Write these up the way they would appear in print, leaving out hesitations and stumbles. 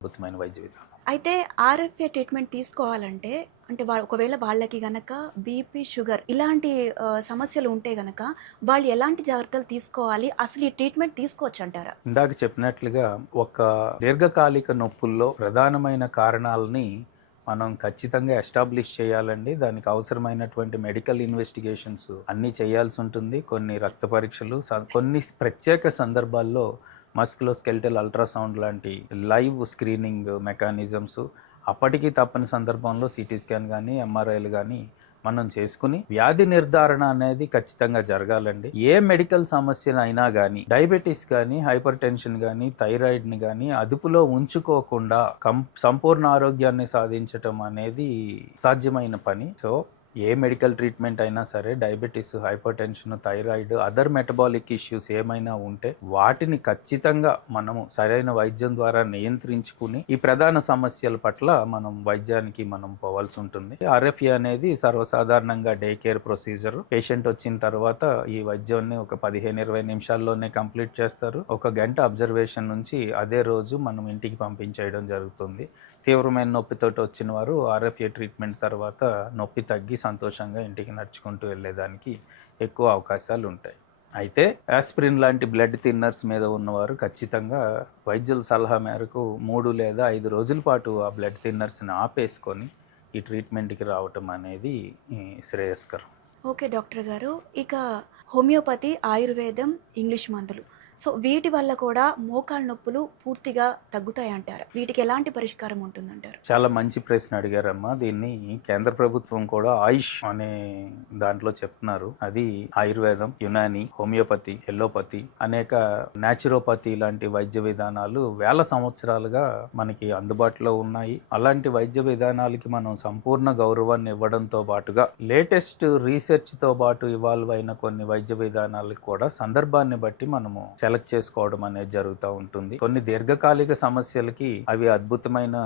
అద్భుతమైన వైద్య విధానం. అయితే ఆర్ఎఫ్ఏ ట్రీట్మెంట్ తీసుకోవాలంటే అంటే ఒకవేళ వాళ్ళకి గనక బీపీ, షుగర్ ఇలాంటి సమస్యలు ఉంటే గనక వాళ్ళు ఎలాంటి జాగ్రత్తలు తీసుకోవాలి? అసలు ఈ ట్రీట్మెంట్ తీసుకోవచ్చంటారా? ఇందాక చెప్పినట్లుగా ఒక దీర్ఘకాలిక నొప్పుల్లో ప్రధానమైన కారణాలని మనం ఖచ్చితంగా ఎస్టాబ్లిష్ చేయాలండి. దానికి అవసరమైనటువంటి మెడికల్ ఇన్వెస్టిగేషన్స్ అన్నీ చేయాల్సి ఉంటుంది. కొన్ని రక్త పరీక్షలు, కొన్ని ప్రత్యేక సందర్భాల్లో మస్కులోస్కెలిటల్ అల్ట్రాసౌండ్ లాంటి లైవ్ స్క్రీనింగ్ మెకానిజమ్స్ అప్పటికి తప్పని సందర్భంలో సిటీ స్కాన్ కానీ ఎంఆర్ఐలు కానీ మనం చేసుకుని వ్యాధి నిర్ధారణ అనేది ఖచ్చితంగా జరగాలండి. ఏ మెడికల్ సమస్యనైనా కానీ, డయాబెటీస్ కానీ, హైపర్ టెన్షన్ కానీ, థైరాయిడ్ని కానీ అదుపులో ఉంచుకోకుండా సంపూర్ణ ఆరోగ్యాన్ని సాధించటం అనేది సాధ్యమైన పని. సో ఏ మెడికల్ ట్రీట్మెంట్ అయినా సరే diabetes, hyper tension, thyroid, other metabolic issues ఏమైనా ఉంటే వాటిని ఖచ్చితంగా మనము సరైన వైద్యం ద్వారా నియంత్రించుకుని ఈ ప్రధాన సమస్యల పట్ల వైద్యానికి పోవాల్సి ఉంటుంది. ఆర్ఎఫ్ఏ అనేది సర్వసాధారణంగా డే కేర్ ప్రొసీజర్. పేషెంట్ వచ్చిన తర్వాత ఈ వైద్యాన్ని ఒక 15-20 నిమిషాల్లోనే కంప్లీట్ చేస్తారు. 1 గంట అబ్జర్వేషన్ నుంచి అదే రోజు మనం ఇంటికి పంపించేయడం జరుగుతుంది. తీవ్రమైన నొప్పితోటి వచ్చిన వారు ఆర్ఎఫ్ఏ ట్రీట్మెంట్ తర్వాత నొప్పి తగ్గి సంతోషంగా ఇంటికి నడుచుకుంటూ వెళ్ళేదానికి ఎక్కువ అవకాశాలు ఉంటాయి. అయితే ఆస్పిరిన్ లాంటి బ్లడ్ థిన్నర్స్ మీద ఉన్నవారు ఖచ్చితంగా వైద్యుల సలహా మేరకు 3 లేదా 5 రోజుల పాటు ఆ బ్లడ్ థిన్నర్స్ని ఆపేసుకొని ఈ ట్రీట్మెంట్కి రావటం అనేది శ్రేయస్కరం. ఓకే డాక్టర్ గారు. ఇక హోమియోపతి, ఆయుర్వేదం, ఇంగ్లీష్ మందులు, సో వీటి వల్ల కూడా మోకాళ్ళ నొప్పులు పూర్తిగా తగ్గుతాయంటారా? వీటికి ఎలాంటి పరిష్కారం ఉంటుందంటారు? చాలా మంచి ప్రశ్న అడిగారమ్మా. దీన్ని కేంద్ర ప్రభుత్వం కూడా ఆయుష్ అనే దాంట్లో చెప్తున్నారు. అది ఆయుర్వేదం, యునాని, హోమియోపతి, ఎల్లోపతి, అనేక న్యాచురోపతి లాంటి వైద్య విధానాలు వేల సంవత్సరాలుగా మనకి అందుబాటులో ఉన్నాయి. అలాంటి వైద్య విధానాలకి మనం సంపూర్ణ గౌరవాన్ని ఇవ్వడంతో పాటుగా లేటెస్ట్ రీసెర్చ్ తో పాటు ఇవాల్వ్ అయిన కొన్ని వైద్య విధానాలకు కూడా సందర్భాన్ని బట్టి మనము సెలెక్ట్ చేసుకోవడం అనేది జరుగుతూ ఉంటుంది. కొన్ని దీర్ఘకాలిక సమస్యలకి అవి అద్భుతమైన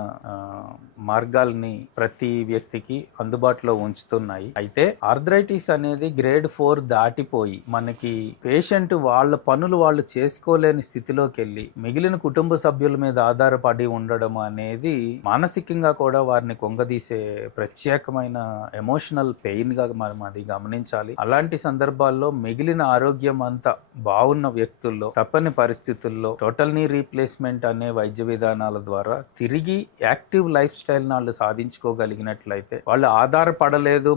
మార్గాల్ని ప్రతి వ్యక్తికి అందుబాటులో ఉంచుతున్నాయి. అయితే ఆర్థరైటిస్ అనేది గ్రేడ్ 4 దాటిపోయి మనకి పేషెంట్ వాళ్ళ పనులు వాళ్ళు చేసుకోలేని స్థితిలోకి వెళ్ళి మిగిలిన కుటుంబ సభ్యుల మీద ఆధారపడి ఉండడం అనేది మానసికంగా కూడా వారిని కొంగదీసే ప్రత్యేకమైన ఎమోషనల్ పెయిన్ గా మనం అది గమనించాలి. అలాంటి సందర్భాల్లో మిగిలిన ఆరోగ్యం అంతా బాగున్న వ్యక్తుల్లో తప్పని పరిస్థితుల్లో టోటల్ నీ రీప్లేస్మెంట్ అనే వైద్య విధానాల ద్వారా తిరిగి యాక్టివ్ లైఫ్ స్టైల్ వాళ్ళు సాధించుకోగలిగినట్లయితే వాళ్ళు ఆధారపడలేదు,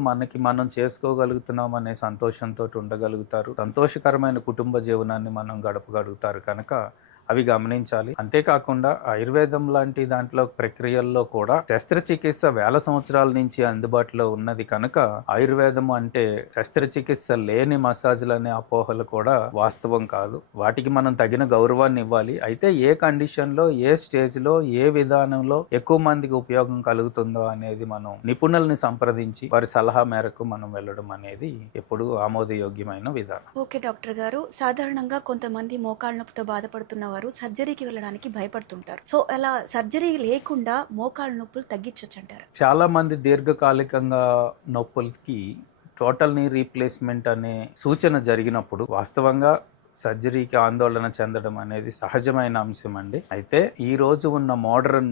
మనం చేసుకోగలుగుతున్నాం అనే సంతోషంతో ఉండగలుగుతారు. సంతోషకరమైన కుటుంబ జీవనాన్ని మనం గడపగలుగుతారు కనుక అవి గమనించాలి. అంతేకాకుండా ఆయుర్వేదం లాంటి దాంట్లో ప్రక్రియల్లో కూడా శస్త్రచికిత్స వేల సంవత్సరాల నుంచి అందుబాటులో ఉన్నది కనుక ఆయుర్వేదం అంటే శస్త్రచికిత్స లేని మసాజ్లు అనే అపోహలు కూడా వాస్తవం కాదు. వాటికి మనం తగిన గౌరవాన్ని ఇవ్వాలి. అయితే ఏ కండిషన్లో, ఏ స్టేజ్లో, ఏ విధానంలో ఎక్కువ మందికి ఉపయోగం కలుగుతుందో అనేది మనం నిపుణుల్ని సంప్రదించి వారి సలహా మేరకు మనం వెళ్ళడం అనేది ఎప్పుడూ ఆమోదయోగ్యమైన విధానం. ఓకే డాక్టర్ గారు. సాధారణంగా కొంతమంది మోకాళ్ళ నొప్పితో బాధపడుతున్న వారు సర్జరీకి వెళ్ళడానికి భయపడుతుంటారు. సో అలా సర్జరీ లేకుండా మోకాళ్ళ నొప్పులు తగ్గించొచ్చంటారు? చాలా మంది దీర్ఘకాలికంగా నొప్పులకి టోటల్ నీ రీప్లేస్మెంట్ అనే సూచన జరిగినప్పుడు వాస్తవంగా సర్జరీకి ఆందోళన చెందడం అనేది సహజమైన అంశం అండి. అయితే ఈ రోజు ఉన్న మోడర్న్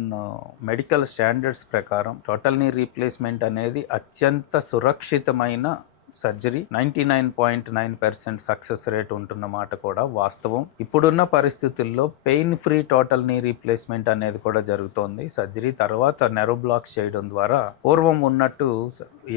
మెడికల్ స్టాండర్డ్స్ ప్రకారం టోటల్ నీ రీప్లేస్మెంట్ అనేది అత్యంత సురక్షితమైన సర్జరీ. 99.9% సక్సెస్ రేట్ ఉంటున్న మాట కూడా వాస్తవం. ఇప్పుడున్న పరిస్థితుల్లో pain free total knee replacement అనేది కూడా జరుగుతోంది. సర్జరీ తర్వాత నెరో బ్లాక్స్ చేయడం ద్వారా పూర్వం ఉన్నట్టు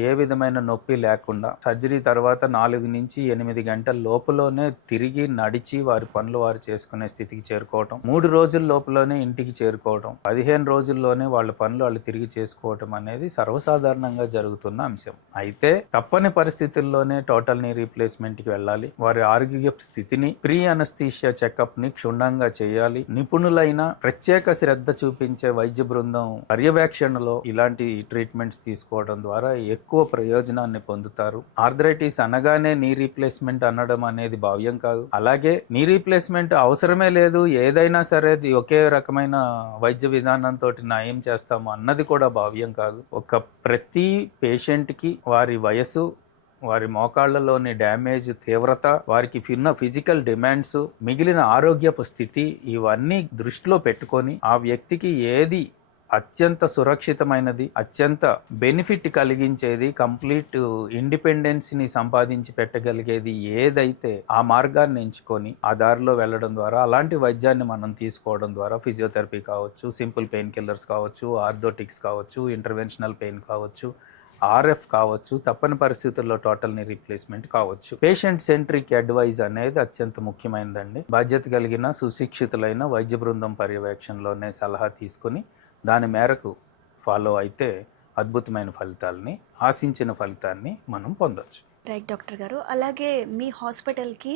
ఏ విధమైన నొప్పి లేకుండా సర్జరీ తర్వాత 4 నుంచి 8 గంటల లోపలనే తిరిగి నడిచి వారి పనులు వారు చేసుకునే స్థితికి చేరుకోవటం, 3 రోజుల లోపలనే ఇంటికి చేరుకోవటం, 15 రోజుల్లోనే వాళ్ళ పనులు వాళ్ళు తిరిగి చేసుకోవటం అనేది సర్వసాధారణంగా జరుగుతున్న అంశం. అయితే తప్పని పరిస్థితుల్లోనే టోటల్ నీ రీప్లేస్మెంట్ కి వెళ్ళాలి. వారి ఆరోగ్య స్థితిని ప్రీ అనస్థీషియా చెకప్ ని క్షుణ్ణంగా చేయాలి. నిపుణులైన ప్రత్యేక శ్రద్ధ చూపించే వైద్య బృందం పర్యవేక్షణలో ఇలాంటి ట్రీట్మెంట్స్ తీసుకోవడం ద్వారా ఎక్కువ ప్రయోజనాన్ని పొందుతారు. ఆర్థరైటిస్ అనగానే నీ రీప్లేస్మెంట్ అనడం అనేది భావ్యం కాదు. అలాగే నీ రీప్లేస్మెంట్ అవసరమే లేదు, ఏదైనా సరే ఒకే రకమైన వైద్య విధానంతో నయం చేస్తాము అన్నది కూడా భావ్యం కాదు. ప్రతి పేషెంట్ కి వారి వయసు, వారి మోకాళ్ళలోని డ్యామేజ్ తీవ్రత, వారికి ఉన్న ఫిజికల్ డిమాండ్స్, మిగిలిన ఆరోగ్యపు స్థితి, ఇవన్నీ దృష్టిలో పెట్టుకొని ఆ వ్యక్తికి ఏది అత్యంత సురక్షితమైనది, అత్యంత బెనిఫిట్ కలిగించేది, కంప్లీట్ ఇండిపెండెన్స్ని సంపాదించి పెట్టగలిగేది ఏదైతే ఆ మార్గాన్ని ఎంచుకొని ఆ దారిలో వెళ్ళడం ద్వారా, అలాంటి వైద్యాన్ని మనం తీసుకోవడం ద్వారా ఫిజియోథెరపీ కావచ్చు, సింపుల్ పెయిన్ కిల్లర్స్ కావచ్చు, ఆర్థోటిక్స్ కావచ్చు, ఇంటర్వెన్షనల్ పెయిన్ కావచ్చు, ఆర్ఎఫ్ కావచ్చు, తప్పని పరిస్థితుల్లో టోటల్ నీ రీప్లేస్మెంట్ కావచ్చు. పేషెంట్ సెంట్రిక్ అడ్వైజ్ అనేది అత్యంత ముఖ్యమైనదండి. బాధ్యత కలిగిన సుశిక్షితులైన వైద్య బృందం పర్యవేక్షణలోనే సలహా తీసుకుని దాని మేరకు ఫాలో అయితే అద్భుతమైన ఫలితాలని, ఆశించిన ఫలితాన్ని మనం పొందొచ్చు. రైట్ డాక్టర్ గారు. అలాగే మీ హాస్పిటల్కి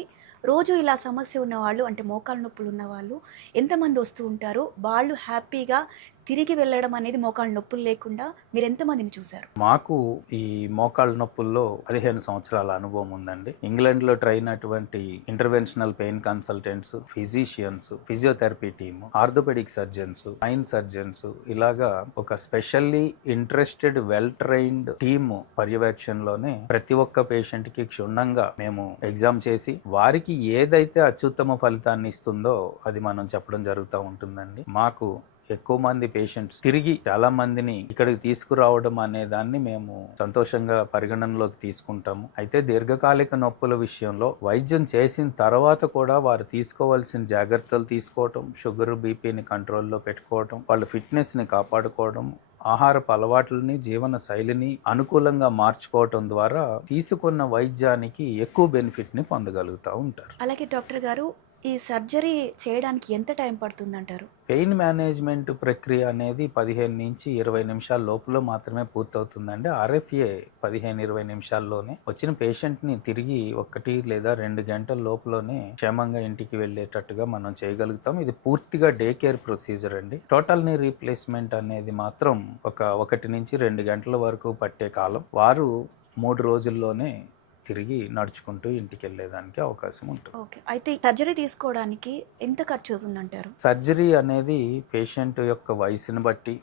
రోజు ఇలా సమస్య ఉన్నవాళ్ళు, అంటే మోకాళ్ళ నొప్పులు ఉన్నవాళ్ళు ఎంతమంది వస్తూ ఉంటారు? వాళ్ళు హ్యాపీగా తిరిగి వెళ్ళడం అనేది మోకాళ్ళ నొప్పులు లేకుండా మీరు ఎంతమందిని చూశారు? మాకు ఈ మోకాళ్ళ నొప్పుల్లో 15 సంవత్సరాల అనుభవం ఉందండి. ఇంగ్లాండ్లో ట్రైన్ అటువంటి interventional pain consultants, physicians, physiotherapy team, orthopedic surgeons, spine surgeons, ఇలాగా ఒక specially interested well trained team పర్యవేక్షణలోనే ప్రతి ఒక్క పేషెంట్ కి క్షుణ్ణంగా మేము ఎగ్జామ్ చేసి వారికి ఏదైతే అత్యుత్తమ ఫలితాన్ని ఇస్తుందో అది మనం చెప్పడం జరుగుతూ ఉంటుందండి. మాకు ఎక్కువ మంది పేషెంట్స్ తిరిగి చాలా మందిని ఇక్కడికి తీసుకురావడం అనే దాన్ని మేము సంతోషంగా పరిగణనలోకి తీసుకుంటాము. అయితే దీర్ఘకాలిక నొప్పుల విషయంలో వైద్యం చేసిన తర్వాత కూడా వారు తీసుకోవాల్సిన జాగ్రత్తలు తీసుకోవటం, షుగర్ బీపీని కంట్రోల్లో పెట్టుకోవటం, వాళ్ళ ఫిట్నెస్ని కాపాడుకోవడం, ఆహారపు అలవాట్లని, జీవన శైలిని అనుకూలంగా మార్చుకోవటం ద్వారా తీసుకున్న వైద్యానికి ఎక్కువ బెనిఫిట్ని పొందగలుగుతూ ఉంటారు. అలాగే డాక్టర్ గారు, ఈ సర్జరీ చేయడానికి ఎంత టైం పడుతుందంటారు? పెయిన్ మేనేజ్మెంట్ ప్రక్రియ అనేది 15 నుంచి 20 నిమిషాల లోపల మాత్రమే పూర్తవుతుందండి. ఆర్ఎఫ్ఏ 15-20 నిమిషాల్లోనే వచ్చిన పేషెంట్ని తిరిగి 1 లేదా 2 గంటల లోపలనే క్షేమంగా ఇంటికి వెళ్ళేటట్టుగా మనం చేయగలుగుతాం. ఇది పూర్తిగా డే కేర్ ప్రొసీజర్ అండి. టోటల్ నీ రీప్లేస్మెంట్ అనేది మాత్రం 1 నుంచి 2 గంటల వరకు పట్టే కాలం. వారు 3 రోజుల్లోనే తిరిగి నడుచుకుంటూ ఇంటికి వెళ్ళేదానికి అవకాశం ఉంటుంది. ఓకే. అయితే సర్జరీ తీసుకోవడానికి ఎంత ఖర్చు అవుతుందంటారు? సర్జరీ అనేది పేషెంట్ యొక్క వయసుని బట్టి,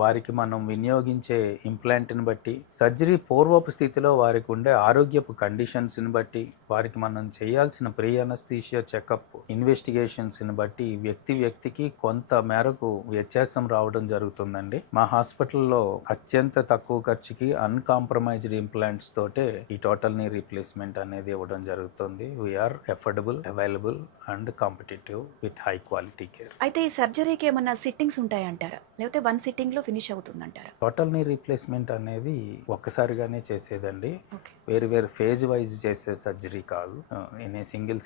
వారికి మనం వినియోగించే ఇంప్లాంట్ని బట్టి, సర్జరీ పూర్వపు స్థితిలో వారికి ఉండే ఆరోగ్యపు కండిషన్స్ని బట్టి, వారికి మనం చేయాల్సిన ప్రీ అనస్థీషియా చెకప్ ఇన్వెస్టిగేషన్స్ని బట్టి వ్యక్తికి కొంత మేరకు వ్యత్యాసం రావడం జరుగుతుందండి. మా హాస్పిటల్లో అత్యంత తక్కువ ఖర్చుకి అన్కాంప్రమైజ్డ్ ఇంప్లాంట్స్ తోటే ఈ టోటల్ నీ రీప్లేస్మెంట్ అనేది ఇవ్వడం జరుగుతుంది. We are affordable, available and competitive with high quality care. అయితే ఈ సర్జరీకి ఏమన్నా సిట్టింగ్స్ ఉంటాయంటారా, లేకపోతే 1 సిట్టింగ్లో ఫినిష్ అవుతుందంటారా? టోటల్ నీ రీప్లేస్మెంట్ అనేది ఒక్కసారిగానే చేసేదండి. ఓకే. వేరు వేరు ఫేజ్ వైజ్ చేసే సర్జరీ కాదు. In a single